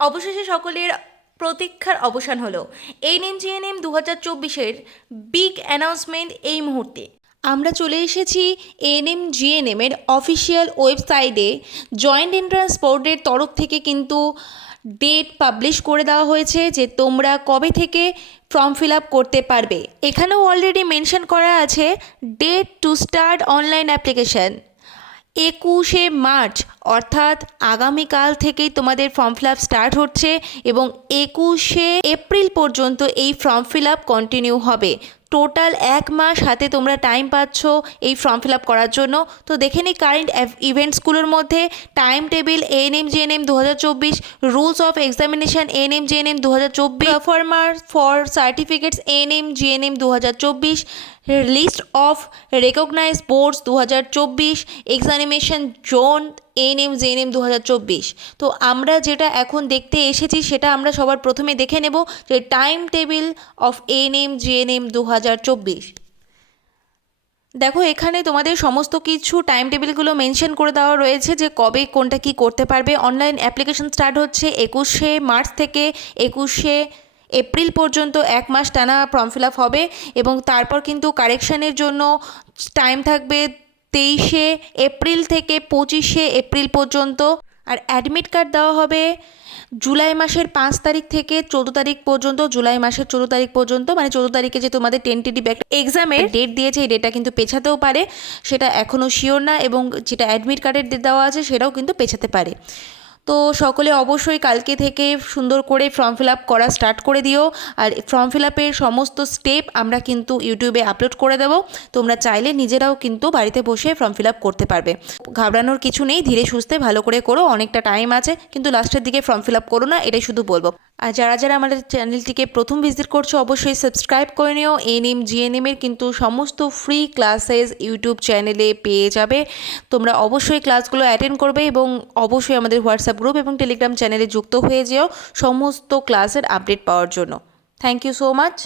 অবশেষে সকলের প্রতীক্ষার অবসান হলো। এএনএম জিএনএম 2024-এর বিগ অ্যানাউন্সমেন্ট এই মুহূর্তে। আমরা চলে এসেছি এএনএম জিএনএমের অফিসিয়াল ওয়েবসাইটে। জয়েন্ট এন্ট্রান্স বোর্ডের তরফ থেকে কিন্তু ডেট পাবলিশ করে দেওয়া হয়েছে যে তোমরা কবে থেকে ফর্ম ফিল আপ করতে পারবে। এখানেও অলরেডি মেনশন করা আছে date to start online application 21শে মার্চ, অর্থাৎ আগামীকাল থেকেই তোমাদের ফর্ম ফিল আপ স্টার্ট হচ্ছে এবং 21শে এপ্রিল পর্যন্ত এই ফর্ম ফিল আপ কন্টিনিউ হবে। টোটাল 1 মাস হাতে তোমরা টাইম পাচ্ছ এই ফর্ম ফিল আপ করার জন্য। তো দেখে নিই কারেন্ট ইভেন্টসগুলোর মধ্যে time table ANM GNM 2024, rules of examination ANM GNM 2024, performer for certificates ANM GNM 2024, list of recognised boards 2024, examination zone ANM GNM 2024। তো আমরা যেটা এখন দেখতে এসেছি সেটা আমরা সবার প্রথমে দেখে নেব যে time table of ANM GNM 2024। দেখো এখানে তোমাদের সমস্ত কিছু টাইম টেবিলগুলো মেনশন করে দেওয়া রয়েছে যে কবে কোনটা কি করতে পারবে। অনলাইন অ্যাপ্লিকেশন স্টার্ট হচ্ছে 21শে মার্চ থেকে 21শে এপ্রিল পর্যন্ত 1 মাস টানা ফর্ম ফিল আপ হবে এবং তারপর কিন্তু কারেকশানের জন্য টাইম থাকবে 23শে এপ্রিল থেকে 25শে এপ্রিল পর্যন্ত। আর অ্যাডমিট কার্ড দেওয়া হবে জুলাই মাসের 5 তারিখ থেকে 14 তারিখ পর্যন্ত। জুলাই মাসের 14 তারিখ পর্যন্ত, মানে 14 তারিখে যে তোমাদের টেন্টেটিভ একটা এক্সামের ডেট দিয়েছে এই ডেটটা কিন্তু পেছাতেও পারে, সেটা এখনও শিওর না। এবং যেটা অ্যাডমিট কার্ডের ডেট দেওয়া আছে সেটাও কিন্তু পেছাতে পারে। তো সকলে অবশ্যই কালকে থেকে সুন্দর করে ফর্ম ফিল আপ করা স্টার্ট করে দিও। আর ফর্ম ফিল আপের সমস্ত স্টেপ আমরা কিন্তু ইউটিউবে আপলোড করে দেবো, তোমরা চাইলে নিজেরাও কিন্তু বাড়িতে বসে ফর্ম ফিল আপ করতে পারবে। ঘাবড়ানোর কিছু নেই, ধীরে সুস্থে ভালো করে করো, অনেকটা টাইম আছে, কিন্তু লাস্টের দিকে ফর্ম ফিল আপ করো না, এটাই শুধু বলবো। আর যারা যারা আমাদের চ্যানেলটিকে প্রথম ভিজিট করছো অবশ্যই সাবস্ক্রাইব করে নিও। এএনএম জিএনএমের কিন্তু সমস্ত ফ্রি ক্লাসেস ইউটিউব চ্যানেলে পেয়ে যাবে, তোমরা অবশ্যই ক্লাসগুলো অ্যাটেন্ড করবে এবং অবশ্যই আমাদের হোয়াটসঅ্যাপ গ্রুপ এবং টেলিগ্রাম চ্যানেলে যুক্ত হয়ে যেও সমস্ত ক্লাসের আপডেট পাওয়ার জন্য। Thank you so much.